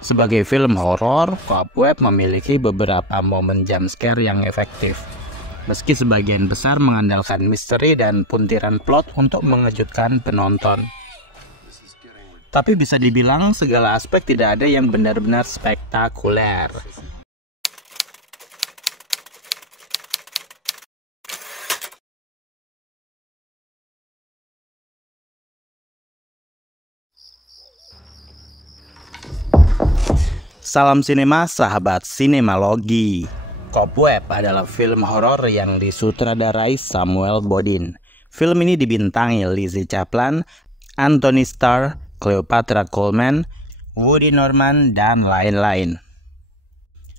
Sebagai film horor, Cobweb memiliki beberapa momen jump scare yang efektif. Meski sebagian besar mengandalkan misteri dan puntiran plot untuk mengejutkan penonton. Tapi bisa dibilang segala aspek tidak ada yang benar-benar spektakuler. Salam sinema, sahabat sinemalogi. Cobweb adalah film horor yang disutradarai Samuel Bodin. Film ini dibintangi Lizzie Kaplan, Anthony Starr, Cleopatra Coleman, Woody Norman, dan lain-lain.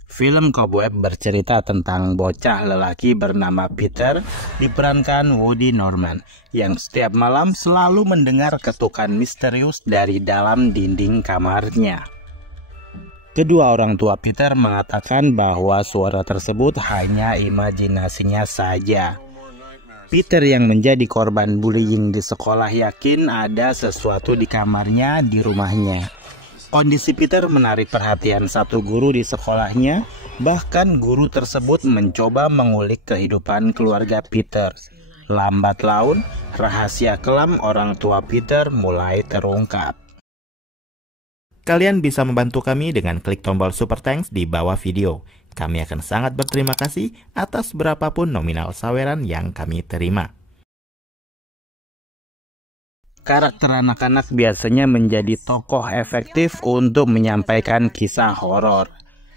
Film Cobweb bercerita tentang bocah lelaki bernama Peter, diperankan Woody Norman, yang setiap malam selalu mendengar ketukan misterius dari dalam dinding kamarnya. Kedua orang tua Peter mengatakan bahwa suara tersebut hanya imajinasinya saja. Peter yang menjadi korban bullying di sekolah yakin ada sesuatu di kamarnya di rumahnya. Kondisi Peter menarik perhatian satu guru di sekolahnya, bahkan guru tersebut mencoba mengulik kehidupan keluarga Peter. Lambat laun, rahasia kelam orang tua Peter mulai terungkap. Kalian bisa membantu kami dengan klik tombol Super Thanks di bawah video. Kami akan sangat berterima kasih atas berapapun nominal saweran yang kami terima. Karakter anak-anak biasanya menjadi tokoh efektif untuk menyampaikan kisah horor.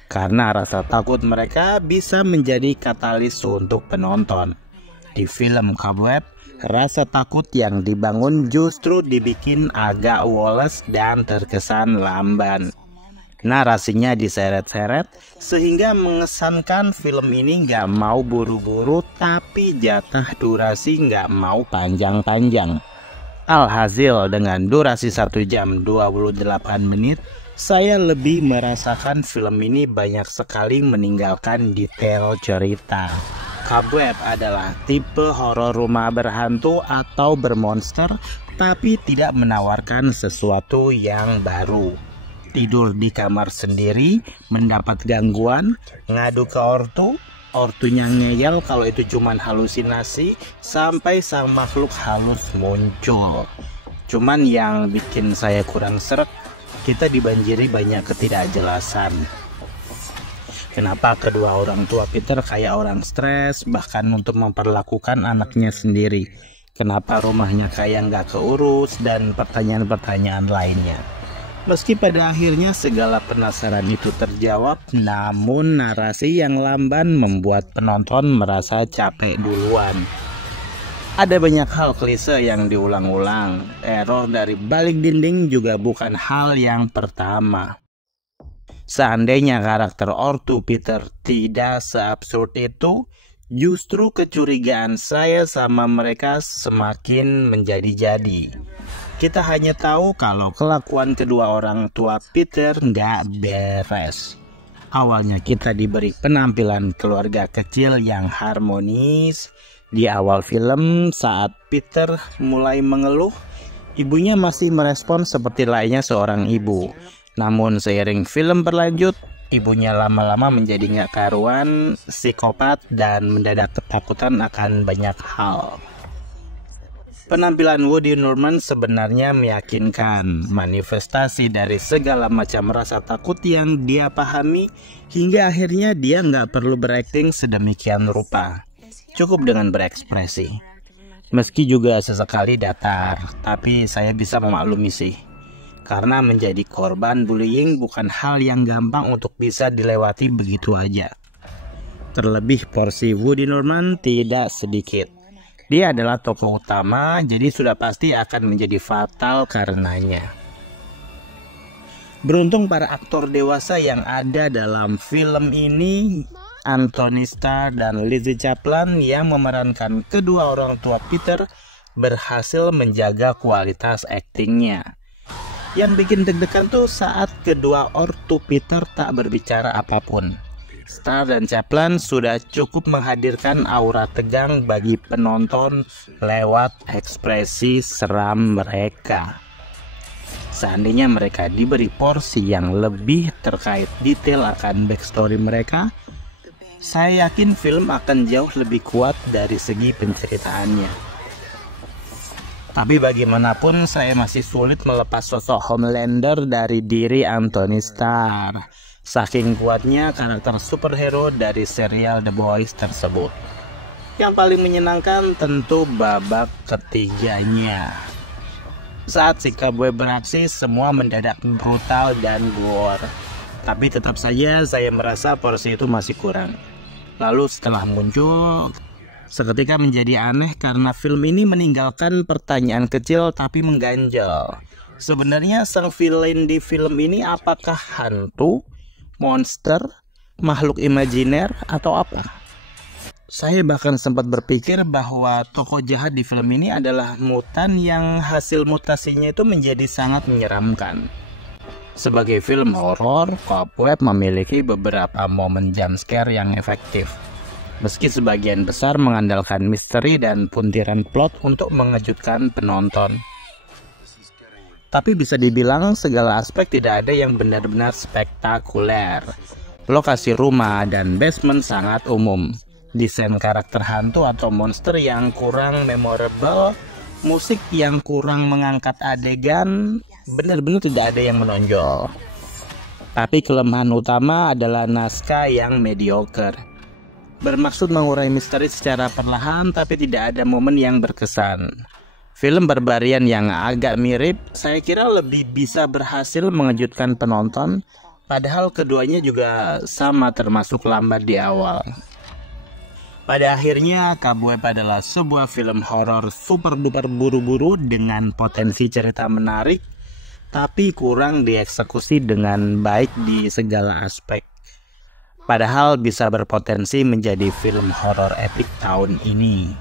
Karena rasa takut mereka bisa menjadi katalis untuk penonton. Di film Cobweb, rasa takut yang dibangun justru dibikin agak woles dan terkesan lamban. Narasinya diseret-seret sehingga mengesankan film ini nggak mau buru-buru tapi jatah durasi nggak mau panjang-panjang. Alhasil dengan durasi 1 jam 28 menit, saya lebih merasakan film ini banyak sekali meninggalkan detail cerita. Cobweb adalah tipe horor rumah berhantu atau bermonster, tapi tidak menawarkan sesuatu yang baru. Tidur di kamar sendiri, mendapat gangguan, ngadu ke ortunya ngeyel kalau itu cuman halusinasi, sampai sang makhluk halus muncul. Cuman yang bikin saya kurang srek, kita dibanjiri banyak ketidakjelasan. Kenapa kedua orang tua Peter kayak orang stres, bahkan untuk memperlakukan anaknya sendiri? Kenapa rumahnya kayak nggak keurus, dan pertanyaan-pertanyaan lainnya. Meski pada akhirnya segala penasaran itu terjawab, namun narasi yang lamban membuat penonton merasa capek duluan. Ada banyak hal klise yang diulang-ulang. Error dari balik dinding juga bukan hal yang pertama. Seandainya karakter ortu Peter tidak seabsurd itu, justru kecurigaan saya sama mereka semakin menjadi-jadi. Kita hanya tahu kalau kelakuan kedua orang tua Peter nggak beres. Awalnya kita diberi penampilan keluarga kecil yang harmonis. Di awal film saat Peter mulai mengeluh, ibunya masih merespon seperti layaknya seorang ibu. Namun seiring film berlanjut, ibunya lama-lama menjadi nggak karuan, psikopat, dan mendadak ketakutan akan banyak hal. Penampilan Woody Norman sebenarnya meyakinkan, manifestasi dari segala macam rasa takut yang dia pahami, hingga akhirnya dia nggak perlu berakting sedemikian rupa. Cukup dengan berekspresi. Meski juga sesekali datar, tapi saya bisa memaklumi sih. Karena menjadi korban bullying bukan hal yang gampang untuk bisa dilewati begitu aja. Terlebih porsi Woody Norman tidak sedikit. Dia adalah tokoh utama, jadi sudah pasti akan menjadi fatal karenanya. Beruntung para aktor dewasa yang ada dalam film ini, Anthony Starr dan Lizzie Kaplan yang memerankan kedua orang tua Peter, berhasil menjaga kualitas aktingnya. Yang bikin deg-degan tuh saat kedua ortu Peter tak berbicara apapun. Starr dan Kaplan sudah cukup menghadirkan aura tegang bagi penonton lewat ekspresi seram mereka. Seandainya mereka diberi porsi yang lebih terkait detail akan backstory mereka, saya yakin film akan jauh lebih kuat dari segi penceritaannya. Tapi bagaimanapun saya masih sulit melepas sosok Homelander dari diri Anthony Starr. Saking kuatnya karakter superhero dari serial The Boys tersebut. Yang paling menyenangkan tentu babak ketiganya. Saat si Cowboy beraksi, semua mendadak brutal dan gore. Tapi tetap saja saya merasa porsi itu masih kurang. Lalu setelah muncul, seketika menjadi aneh karena film ini meninggalkan pertanyaan kecil tapi mengganjal. Sebenarnya sang villain di film ini apakah hantu, monster, makhluk imajiner, atau apa? Saya bahkan sempat berpikir bahwa tokoh jahat di film ini adalah mutan yang hasil mutasinya itu menjadi sangat menyeramkan. Sebagai film horor, Cobweb memiliki beberapa momen jumpscare yang efektif. Meski sebagian besar mengandalkan misteri dan puntiran plot untuk mengejutkan penonton. Tapi bisa dibilang segala aspek tidak ada yang benar-benar spektakuler. Lokasi rumah dan basement sangat umum. Desain karakter hantu atau monster yang kurang memorable, musik yang kurang mengangkat adegan, benar-benar tidak ada yang menonjol. Tapi kelemahan utama adalah naskah yang mediocre. Bermaksud mengurai misteri secara perlahan tapi tidak ada momen yang berkesan. Film berbarian yang agak mirip, saya kira lebih bisa berhasil mengejutkan penonton, padahal keduanya juga sama termasuk lambat di awal. Pada akhirnya, Cobweb adalah sebuah film horor super duper buru-buru dengan potensi cerita menarik, tapi kurang dieksekusi dengan baik di segala aspek. Padahal bisa berpotensi menjadi film horor epik tahun ini.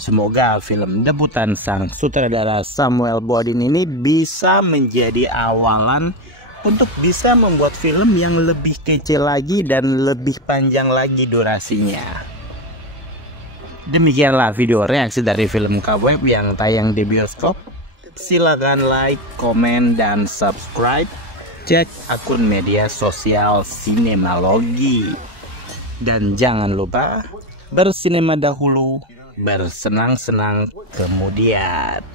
Semoga film debutan sang sutradara Samuel Bodin ini bisa menjadi awalan untuk bisa membuat film yang lebih kecil lagi dan lebih panjang lagi durasinya. Demikianlah video reaksi dari film Cobweb yang tayang di bioskop. Silakan like, komen, dan subscribe. Cek akun media sosial Sinemalogi. Dan jangan lupa bersinema dahulu, bersenang-senang kemudian.